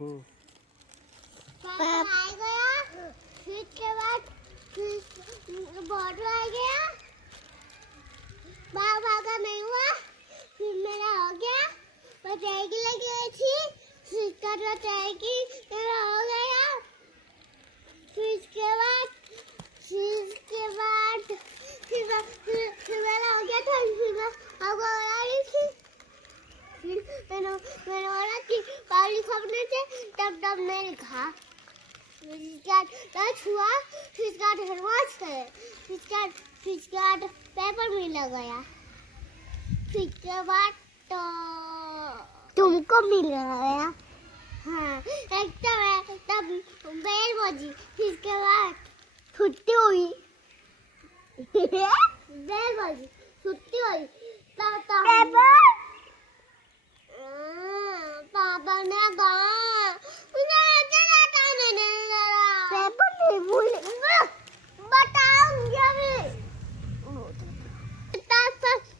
पापा आ गया, फिर के बाद बहुत आ गया, भागा नहीं हुआ, फिर मेरा हो गया, बताएगी लगी हुई थी, फिर कर बताएगी मेरा हो गया, फिर इसके बाद फिर मेरा हो गया था, फिर मैं आपको बता रही थी, फिर मैंने बोला कि पानी खाने से तब मैंने खा, फिर इसके बाद टच हुआ, फिर इसके बाद हरवास करे, फिर इसके बाद पेपर भी लगाया, फिर इसके बाद तो तुमको मिल गया, हाँ तब बेल बजी, फिर इसके बाद छुट्टी हुई, बेल बजी छुट्टी हुई, तब पापा ने कहा पेपर नहीं भूल बताऊंगी अभी,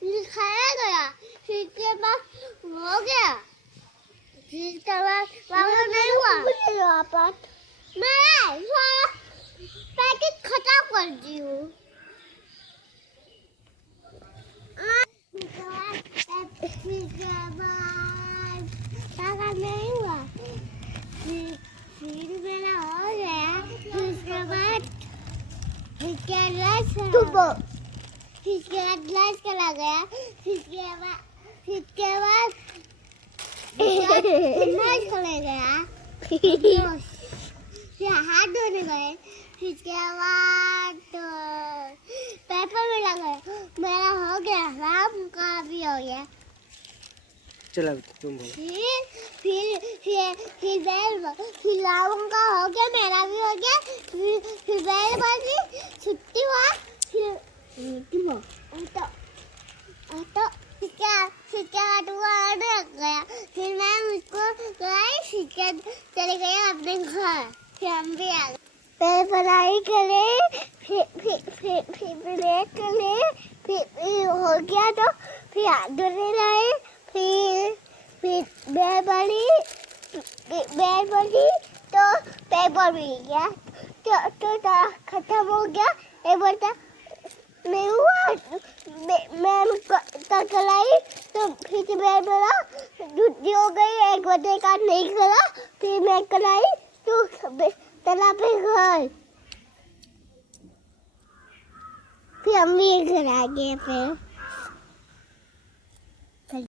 लिखाया गया, फिर के बाद हो गया, फिर के बाद पापा नहीं हुआ, मैं पैकेट खत्म कर दी हूँ, पापा नहीं हुआ, फिर मेरा हो गया, फिर उसके बाद फिर ग्लास चला गया, फिर के बाद चले गया, फिर हाथ धोने गए, फिर के बाद पेपर में लगा, मेरा हो गया, राम का भी हो गया, चला तुम बोलो। फिर लाउन का हो गया, मेरा भी हो गया, फिर बैल बजी, छुट्टी हुआ, फिर बाद वो आने लग गया, फिर मैं मुझको गई, चले गए अपने घर, फिर हम भी आ गए, फिर पढ़ाई करे, फिर ब्रेक करे, फिर हो गया तो फिर हाथ धोने लाए, फिर बेल बजी तो पेपर मिल गया, तो खत्म हो गया, एक बार नहीं हुआ, मैम कल आई, तो फिर बेल बोला छुट्टी हो गई, एक बजे का नहीं करा, फिर मैं कल आई तो तालाब पे गए, फिर हम भी घर आ गए, फिर